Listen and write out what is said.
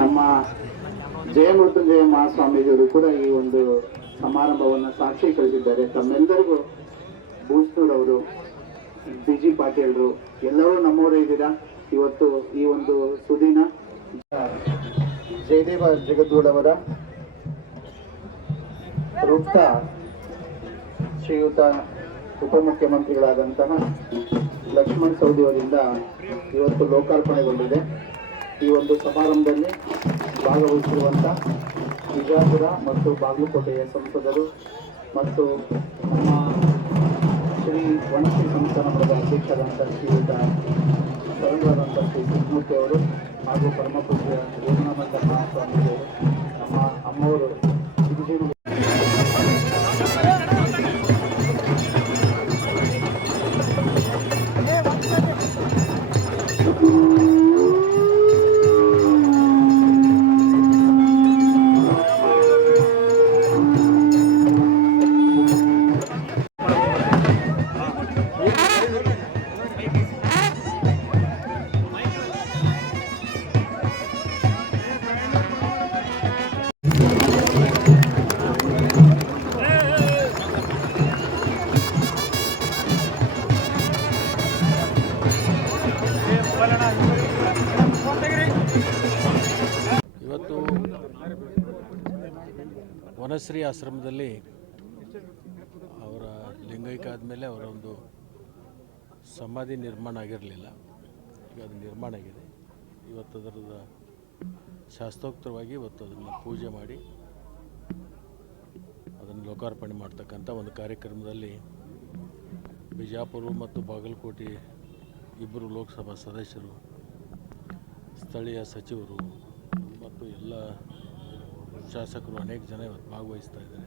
ನಮ್ಮ ಜಯಮೃತ್ಯುಂಜಯ ಮಹಾಸ್ವಾಮೀಜಿಯವರು ಕೂಡ ಈ ಒಂದು ಸಮಾರಂಭವನ್ನು ಸಾಕ್ಷೀಕರಿಸಿದ್ದಾರೆ. ತಮ್ಮೆಲ್ಲರಿಗೂ ಬೂಸ್ನೂರವರು, ಬಿ.ಜಿ. ಪಾಟೀಲ್ರು ಎಲ್ಲರೂ ನಮ್ಮವರೇ ಇದ್ದೀರಾ. ಇವತ್ತು ಈ ಒಂದು ಸುದಿನ ಜಯದೇವ ಜಗದ್ದೂಳವರ ವೃತ್ತ ಶ್ರೀಯುತ ಉಪಮುಖ್ಯಮಂತ್ರಿಗಳಾದಂತಹ ಲಕ್ಷ್ಮಣ್ ಸವದಿ ಅವರಿಂದ ಇವತ್ತು ಲೋಕಾರ್ಪಣೆಗೊಂಡಿದೆ. ಈ ಒಂದು ಸಮಾರಂಭದಲ್ಲಿ ಭಾಗವಹಿಸಿರುವಂಥ ವಿಜಯಪುರ ಮತ್ತು ಬಾಗಲಕೋಟೆಯ ಸಂಸದರು ಮತ್ತು ನಮ್ಮ ಶ್ರೀ ವನಶ್ರೀ ಸಂಸ್ಥಾನ ಮಠದ ಅಧ್ಯಕ್ಷರಾದಂಥ ಶ್ರೀಯುತ ಶರಣರಾದಂಥ ಶ್ರೀ ಕೃಷ್ಣಮೂರ್ತಿ ಅವರು ಹಾಗೂ ಪರಮಪೂಜ್ಯ ರೇವಣಾನಂದ ಮಹಾಸ್ವಾಮೀಜಿಯವರು, ನಮ್ಮ ಅಮ್ಮವರು ಇವತ್ತು ವನಶ್ರೀ ಆಶ್ರಮದಲ್ಲಿ ಅವರ ಲಿಂಗೈಕ್ಯ ಆದಮೇಲೆ ಅವರ ಒಂದು ಸಮಾಧಿ ನಿರ್ಮಾಣ ಆಗಿರಲಿಲ್ಲ. ಈಗ ಅದು ನಿರ್ಮಾಣ ಆಗಿದೆ. ಇವತ್ತು ಅದರದ ಶಾಸ್ತ್ರೋಕ್ತವಾಗಿ ಇವತ್ತು ಅದನ್ನು ಪೂಜೆ ಮಾಡಿ ಅದನ್ನು ಲೋಕಾರ್ಪಣೆ ಮಾಡ್ತಕ್ಕಂಥ ಒಂದು ಕಾರ್ಯಕ್ರಮದಲ್ಲಿ ಬಿಜಾಪುರ ಮತ್ತು ಬಾಗಲಕೋಟೆ ಇಬ್ಬರು ಲೋಕಸಭಾ ಸದಸ್ಯರು, ಸ್ಥಳೀಯ ಸಚಿವರು ಮತ್ತು ಎಲ್ಲ ಶಾಸಕರು ಅನೇಕ ಜನ ಇವತ್ತು ಭಾಗವಹಿಸ್ತಾ ಇದ್ದಾರೆ.